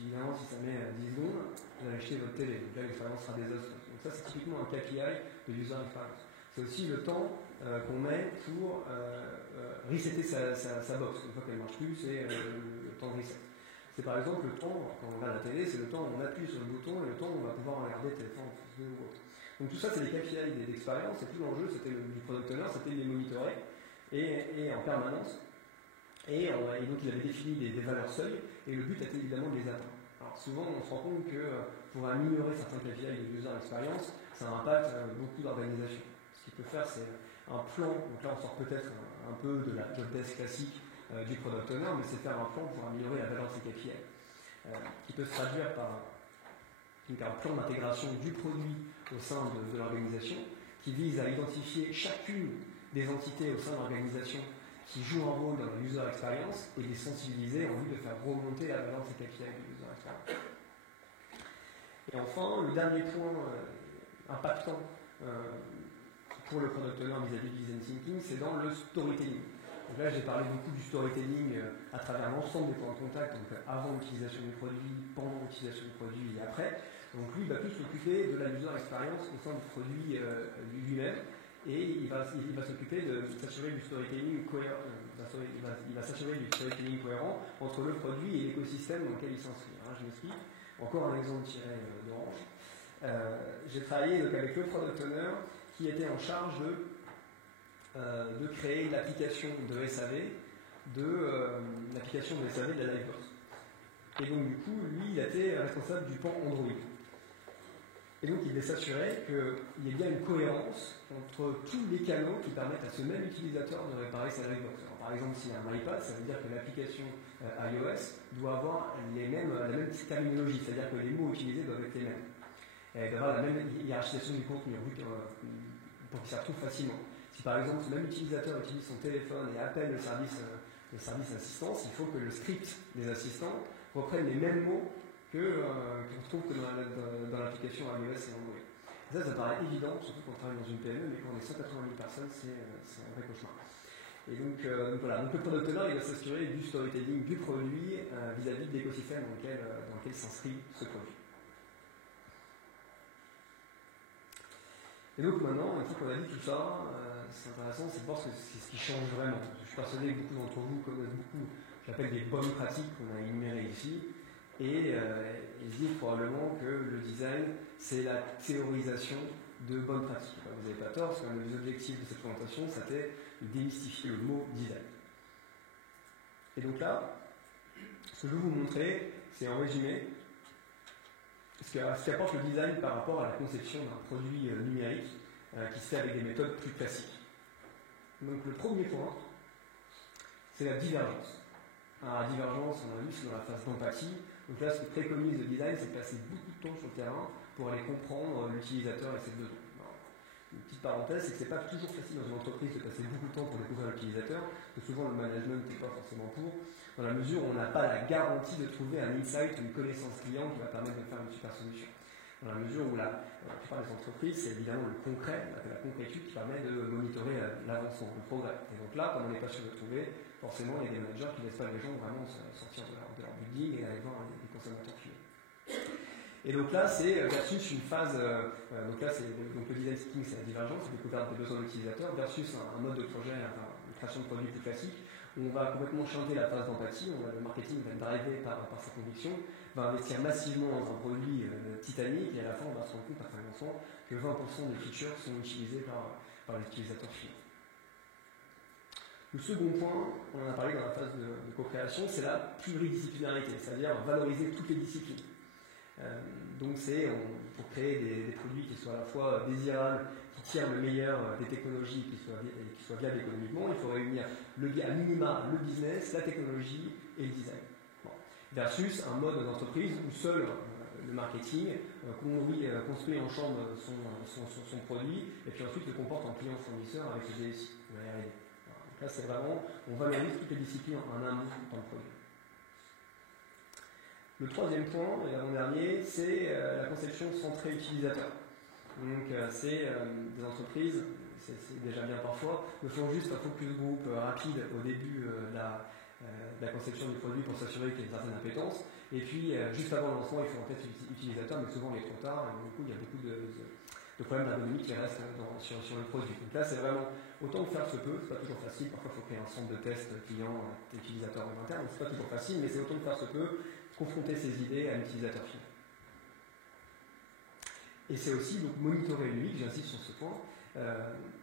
Évidemment, si ça met 10 secondes, vous allez acheter votre télé. Donc là, l'expérience sera désastreuse. Donc ça, c'est typiquement un KPI de user experience. C'est aussi le temps qu'on met pour resetter sa box. Une fois qu'elle ne marche plus, c'est le temps de reset. C'est par exemple le temps, quand on regarde la télé, c'est le temps où on appuie sur le bouton et le temps où on va pouvoir regarder téléphone ou autre. Donc tout ça, c'est des KPI d'expérience, et tout l'enjeu du product owner, c'était de les monitorer et en permanence. Et donc il avait défini des valeurs seuil, et le but était évidemment de les atteindre. Alors souvent, on se rend compte que pour améliorer certains KPI de user experience, ça impacte beaucoup d'organisations. Ce qu'il peut faire, c'est un plan, donc là on sort peut-être un peu de la job desk classique du product owner, mais c'est faire un plan pour améliorer la valeur de ces KPI, qui peut se traduire par un plan d'intégration du produit au sein de l'organisation, qui vise à identifier chacune des entités au sein de l'organisation qui jouent un rôle dans la user experience et les sensibiliser en vue de faire remonter la valeur de ces KPI de user experience. Et enfin, le dernier point impactant pour le product owner vis-à-vis du design thinking, c'est dans le storytelling. Donc là, j'ai parlé beaucoup du storytelling à travers l'ensemble des points de contact, donc avant l'utilisation du produit, pendant l'utilisation du produit et après. Donc lui, il va plus s'occuper de la user experience au sein du produit lui-même, et il va s'occuper de s'assurer du storytelling cohérent. Il va s'assurer du storytelling cohérent entre le produit et l'écosystème dans lequel il s'inscrit. Alors là, je m'explique. Encore un exemple tiré d'Orange. J'ai travaillé donc avec le product owner qui était en charge de créer l'application de SAV de la Livebox. Et donc du coup, lui, il était responsable du pan Android. Et donc il devait s'assurer qu'il y ait bien une cohérence entre tous les canaux qui permettent à ce même utilisateur de réparer sa Livebox. Alors, par exemple, s'il y a un iPad, ça veut dire que l'application iOS doit avoir la même terminologie, c'est-à-dire que les mots utilisés doivent être les mêmes. Et d'avoir la même hiérarchisation du contenu pour qu'il s'y retrouve facilement. Si par exemple ce même utilisateur utilise son téléphone et appelle le service d'assistance, il faut que le script des assistants reprenne les mêmes mots qu'on retrouve que dans l'application iOS et Android. Ça paraît évident, surtout quand on travaille dans une PME, mais quand on est 180 000 personnes, c'est un vrai cauchemar. Et donc voilà, donc le product owner, il va s'assurer du storytelling du produit vis-à-vis de l'écosystème dans lequel s'inscrit ce produit. Et donc maintenant, une fois qu'on a dit tout ça, c'est intéressant, c'est de voir ce qui change vraiment. Je suis persuadé que beaucoup d'entre vous connaissent beaucoup, j'appelle des bonnes pratiques qu'on a énumérées ici, et ils disent probablement que le design, c'est la théorisation de bonnes pratiques. Vous n'avez pas tort, parce qu'un des objectifs de cette présentation, c'était de démystifier le mot design. Et donc là, ce que je vais vous montrer, c'est en résumé ce qu'apporte le design par rapport à la conception d'un produit numérique qui se fait avec des méthodes plus classiques. Donc le premier point, c'est la divergence. Alors, la divergence, on l'a vu, c'est dans la phase d'empathie. Donc là, ce que préconise le design, c'est de passer beaucoup de temps sur le terrain pour aller comprendre l'utilisateur et ses besoins. Alors, une petite parenthèse, c'est que ce n'est pas toujours facile dans une entreprise de passer beaucoup de temps pour découvrir l'utilisateur, que souvent le management n'est pas forcément pour, dans la mesure où on n'a pas la garantie de trouver un insight, une connaissance client qui va permettre de faire une super solution. Dans la mesure où la plupart des entreprises, c'est évidemment le concret, la concrétude qui permet de monitorer l'avancement, le progrès. Et donc là, comme on n'est pas sûr de trouver, forcément, il y a des managers qui ne laissent pas les gens vraiment sortir de leur building et aller voir les consommateurs finaux. Et donc là, c'est versus une phase, donc le design thinking, c'est la divergence, c'est la découverte des besoins de l'utilisateur, versus un mode de projet, une création de produits plus classique, on va complètement chanter la phase d'empathie, le marketing va être drivé par sa conviction, va investir massivement dans un produit titanique, et à la fin on va se rendre compte après un lancement que 20% des features sont utilisées par les utilisateurs finaux. Le second point, on en a parlé dans la phase de co-création, c'est la pluridisciplinarité, c'est-à-dire valoriser toutes les disciplines. Donc pour créer des produits qui soient à la fois désirables, qui tirent le meilleur des technologies, qui soient viables économiquement, il faut réunir à minima le business, la technologie et le design. Bon. Versus un mode d'entreprise où seul le marketing construit en chambre son produit et puis ensuite le comporte en client fournisseur avec le DSI ou la R&D. Donc là c'est vraiment, on valorise toutes les disciplines en amont dans le produit. Le troisième point, et l'avant-dernier, c'est la conception centrée utilisateur. Donc c'est des entreprises, c'est déjà bien parfois, ne font juste un focus group rapide au début de la conception du produit pour s'assurer qu'il y a une certaine appétence. Et puis juste avant le lancement, ils font en tête utilisateur, mais souvent il est trop tard, et du coup il y a beaucoup de problèmes d'ergonomie qui restent sur le produit. Donc là c'est vraiment autant faire se peut, c'est pas toujours facile, parfois il faut créer un centre de test client utilisateur en interne, c'est pas toujours facile, mais c'est autant faire se peut, confronter ses idées à l'utilisateur final. Et c'est aussi donc monitorer l'UX, j'insiste sur ce point.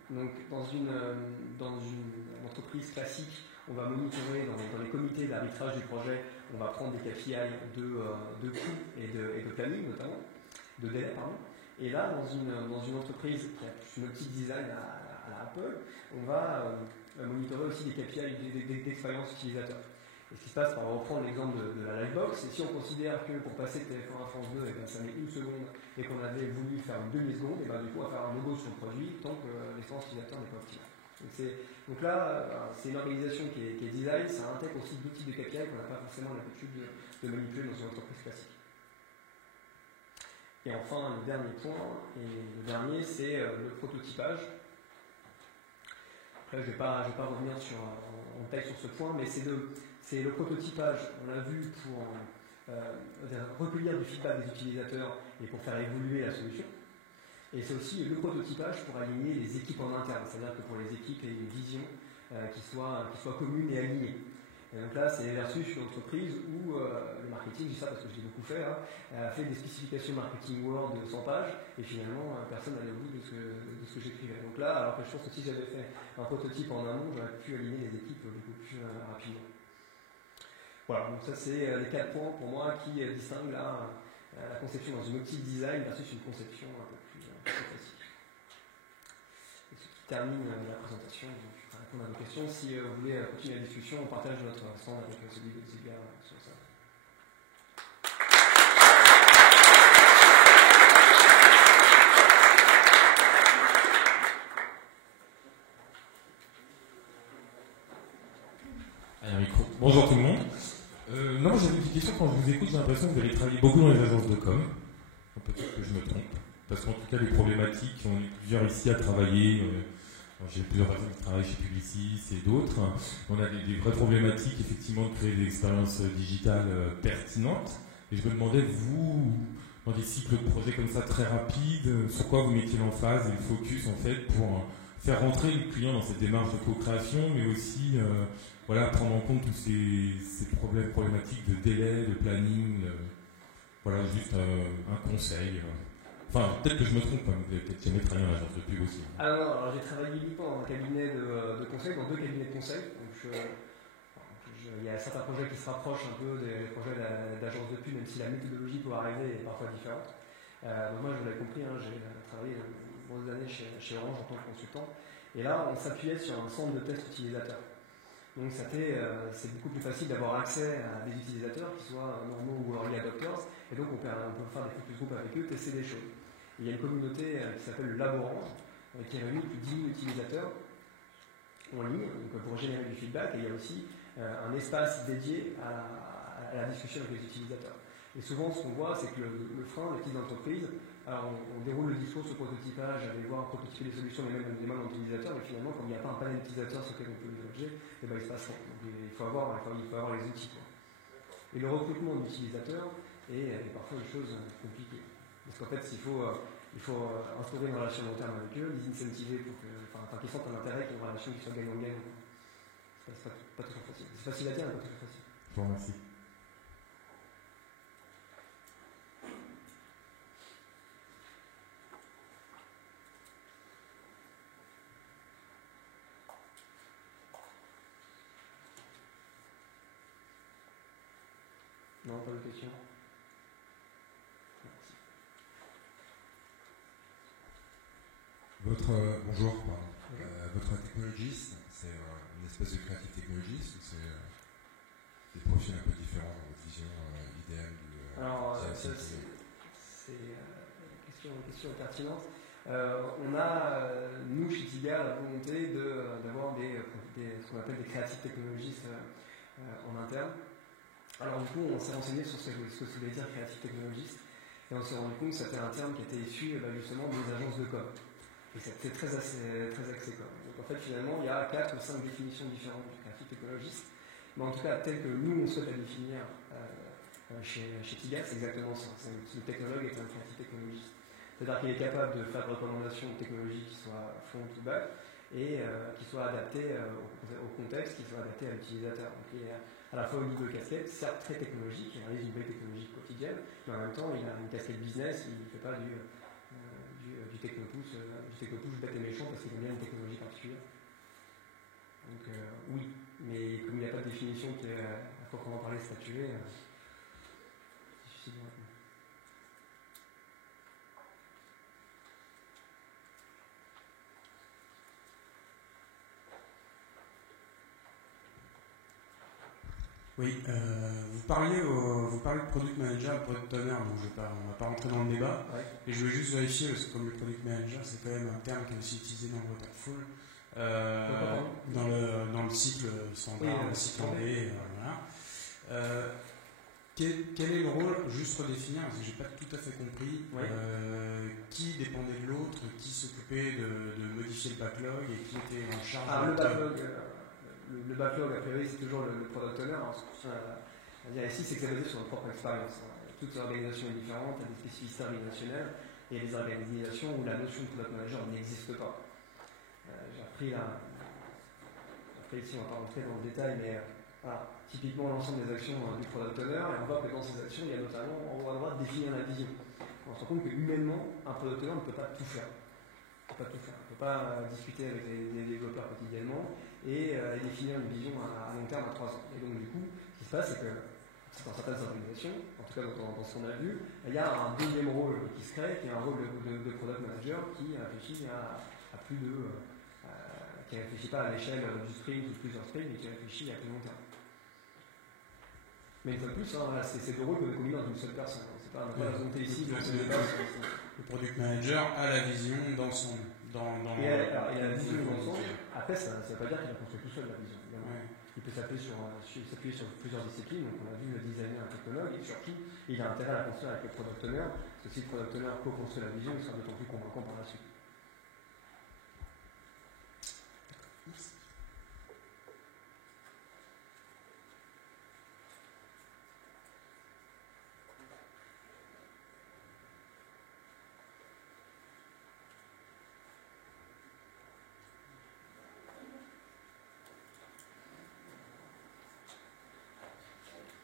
Donc dans une entreprise classique, on va monitorer dans les comités d'arbitrage du projet, on va prendre des KPI de coût et de planning notamment, de délai pardon. Et là, dans une entreprise qui a une optique design à la Apple, on va monitorer aussi des KPI d'expérience utilisateur. Et ce qui se passe, on va reprendre l'exemple de la Livebox, et si on considère que pour passer de TF1 à France 2, ça met 1 seconde, et qu'on avait voulu faire une demi-seconde, et du coup on va faire un logo sur le produit, tant que l'expérience utilisateur n'est pas optimale. Donc là, c'est une organisation qui est design, ça intègre aussi d'autres types de KPI qu'on n'a pas forcément l'habitude de manipuler dans une entreprise classique. Et enfin, le dernier point, c'est le prototypage. Après, je ne vais pas revenir en détail sur ce point, mais c'est le prototypage, on l'a vu pour recueillir du feedback des utilisateurs et pour faire évoluer la solution. Et c'est aussi le prototypage pour aligner les équipes en interne, c'est-à-dire que pour les équipes, il y ait une vision qui soit commune et alignée. Et donc là, c'est versus une entreprise où le marketing, je dis ça parce que je l'ai beaucoup fait, a fait des spécifications marketing Word de 100 pages et finalement personne n'allait au bout de ce que j'écrivais. Donc là, alors que je pense que si j'avais fait un prototype en amont, j'aurais pu aligner les équipes beaucoup plus rapidement. Voilà, donc ça c'est les 4 points pour moi qui distinguent la conception dans une optique design versus une conception un peu plus classique. Et ce qui termine la présentation. Répondre à vos questions. Si vous voulez continuer la discussion, on partage notre stand avec celui de Ziga sur ça. Bonjour tout le monde. Non, j'avais une petite question. Quand je vous écoute, j'ai l'impression que vous avez travaillé beaucoup dans les agences de com. Peut-être que je me trompe. Parce qu'en tout cas, les problématiques, on est plusieurs ici à travailler. J'ai plusieurs personnes qui travaillent chez Publicis et d'autres. On a des vraies problématiques, effectivement, de créer des expériences digitales pertinentes. Et je me demandais, vous, dans des cycles de projets comme ça très rapides, sur quoi vous mettiez l'emphase et le focus, en fait, pour faire rentrer le client dans cette démarche de co-création, mais aussi prendre en compte tous ces problématiques de délai, de planning. Juste un conseil. Enfin, peut-être que je me trompe, vous avez peut-être jamais travaillé en agence de pub aussi. Alors j'ai travaillé uniquement dans un cabinet de conseil, dans 2 cabinets de conseil. Donc il y a certains projets qui se rapprochent un peu des projets d'agence de pub, même si la méthodologie pour arriver est parfois différente. Moi, je l'avais compris, j'ai travaillé de nombreuses années chez Orange en tant que consultant. Et là, on s'appuyait sur un centre de test utilisateur. Donc c'est beaucoup plus facile d'avoir accès à des utilisateurs qui soient normaux ou early adopters. Et donc on peut faire des focus group avec eux, tester des choses. Il y a une communauté qui s'appelle le Lab Orange, qui réunit plus de 10 000 utilisateurs en ligne pour générer du feedback. Et il y a aussi un espace dédié à la discussion avec les utilisateurs. Et souvent, ce qu'on voit, c'est que le frein des petites entreprises, alors on déroule le discours sur le prototypage, aller voir prototyper les solutions les mêmes utilisateurs, mais finalement, comme il n'y a pas un panel d'utilisateurs sur lequel on peut les objets, il se passe rien. Donc il faut avoir les outils. Et le recrutement d'utilisateurs est parfois une chose compliquée. Parce qu'en fait, il faut instaurer une relation long terme avec eux, les incentiver pour qu'ils sentent un intérêt, qu'il y ait une relation qui soit gagnant-gagnant. C'est C'est pas toujours facile. C'est facile à dire, mais pas toujours facile. Je vous remercie. Non, pas de questions. Bonjour, votre technologiste, c'est une espèce de creative technologist ou c'est des profils un peu différents dans votre vision idéale du Alors, c'est une question pertinente. On a, nous, chez TIGA, la volonté d'avoir ce qu'on appelle des creative technologistes en interne. Alors, du coup, on s'est renseigné sur ce que ça voulait dire creative technologist, et on s'est rendu compte que c'était un terme qui était issu justement des agences de com. Et c'était très axé com. Donc, en fait, finalement, il y a 4 ou 5 définitions différentes du creative technologist, mais en tout cas, tel que nous, on souhaite la définir chez TIGA, c'est exactement ça. Le technologue est un creative technologist. C'est-à-dire qu'il est capable de faire des recommandations technologiques qui soient front ou back et qui soient adaptées au contexte, qui soient adaptées à l'utilisateur. Donc il est à la fois au niveau de casquette, certes très technologique, il réalise une veille technologique quotidienne, mais en même temps il a une casquette business, il ne fait pas du techno-pouce bête et méchant parce qu'il aime bien une technologie particulière. Donc oui, mais comme il n'y a pas de définition qui est à proprement parler statuée, c'est difficile de répondre. Oui, vous parlez de product manager et product owner, donc on ne va pas rentrer dans le débat. Ouais. Et je veux juste vérifier, parce que comme le product manager, c'est quand même un terme qui est aussi utilisé dans le waterfall, dans le cycle standard, le cycle anglais, voilà. Quel est le rôle, juste redéfinir, parce que je n'ai pas tout à fait compris, qui dépendait de l'autre, qui s'occupait de modifier le backlog et qui était en charge le backlog, a priori, c'est toujours le product owner. À dire ici, c'est que c'est basé sur notre propre expérience. Toute organisation est différente, il y a des spécificités organisationnelles, et il y a des organisations où la notion de product manager n'existe pas. J'ai appris là, après ici, on ne va pas rentrer dans le détail, mais voilà, typiquement l'ensemble des actions du product owner, et on voit que dans ces actions, il y a notamment en haut à droite définir la vision. On se rend compte que humainement, un product owner ne peut pas tout faire. On ne peut pas discuter avec les développeurs quotidiennement et définir une vision à long terme à 3 ans. Et donc du coup, ce qui se passe, c'est que dans certaines organisations, en tout cas dans ce qu'on a vu, il y a un deuxième rôle qui se crée, qui est un rôle de product manager qui réfléchit à plus de... qui ne réfléchit pas à l'échelle du sprint ou de plusieurs sprints, mais qui réfléchit à plus long terme. Mais une fois de plus, ces deux rôles peuvent être combinés dans une seule personne. C'est pas la volonté ici de se débattre. Le product manager a la vision d'ensemble. Il a la vision d'ensemble. Après, ça ne veut pas dire qu'il a construit tout seul la vision. Ouais. Il peut s'appuyer sur plusieurs disciplines. Donc, on a vu le designer, un technologue, et surtout, il a intérêt à la construire avec le product owner. Parce que si le product owner co-construit la vision, il sera d'autant plus convaincant par la suite. Merci.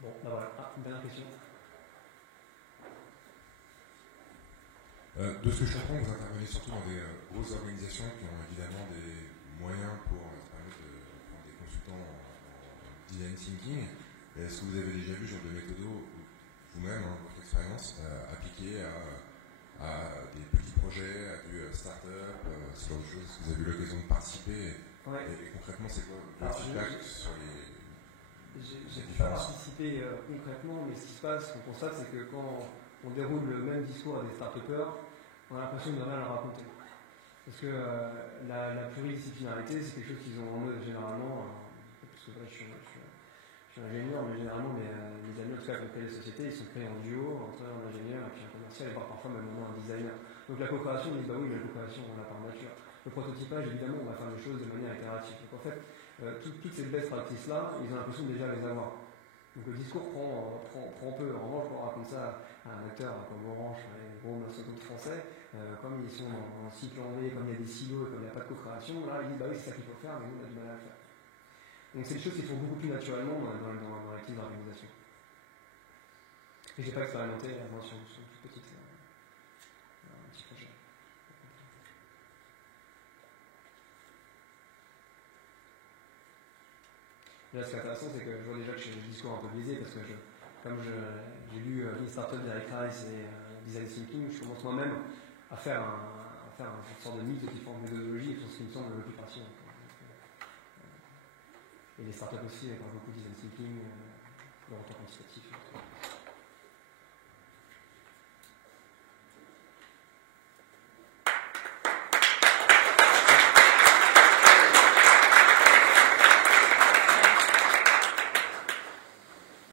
Bon, ben voilà. Une dernière question. De ce que je comprends, vous intervenez surtout dans des grosses organisations qui ont évidemment des moyens pour se permettre de prendre des consultants en design thinking. Est-ce que vous avez déjà vu ce genre de méthode vous-même, votre expérience, appliquée à des petits projets, à du start-up, ce genre de choses? Est-ce que vous avez eu l'occasion de participer et concrètement, c'est quoi votre feedback sur les... J'ai pas participé concrètement, mais ce qui se passe, qu'on constate, c'est que quand on déroule le même discours à des start-upers, on a l'impression de ne rien leur raconter. Parce que la pluridisciplinarité, c'est quelque chose qu'ils ont en eux généralement, parce que je suis ingénieur, mais généralement les amis en tout cas qui ont créé les sociétés, ils sont créés en duo, entre un ingénieur et puis un commercial, et voire parfois même un designer. Donc la coopération, on dit bah oui, mais la coopération, on l'a par nature. Le prototypage, évidemment, on va faire les choses de manière itérative. Donc en fait, toutes ces best practices-là, ils ont l'impression de déjà les avoir. Donc le discours prend peu. En revanche, on raconte ça à un acteur comme Orange, les gros mastodontes français, comme ils sont en cycle en V, comme il y a des silos et comme il n'y a pas de co-création, là ils disent bah oui, c'est ça qu'il faut faire, mais nous on a du mal à le faire. Donc c'est des choses qui se font beaucoup plus naturellement dans les teams d'organisation. Et j'ai pas expérimenté, moi, sur une toute petite un petit projet. Là, ce qui est intéressant, c'est que je vois déjà que j'ai le discours un peu biaisé, parce que comme j'ai lu Lean Startup d'Eric Rice et Design Thinking, je commence moi-même à faire une sorte de mix de différentes méthodologies, sur ce qui me semble le plus pertinent. Et les startups aussi, parlent beaucoup de Design Thinking, de retour quantitatif.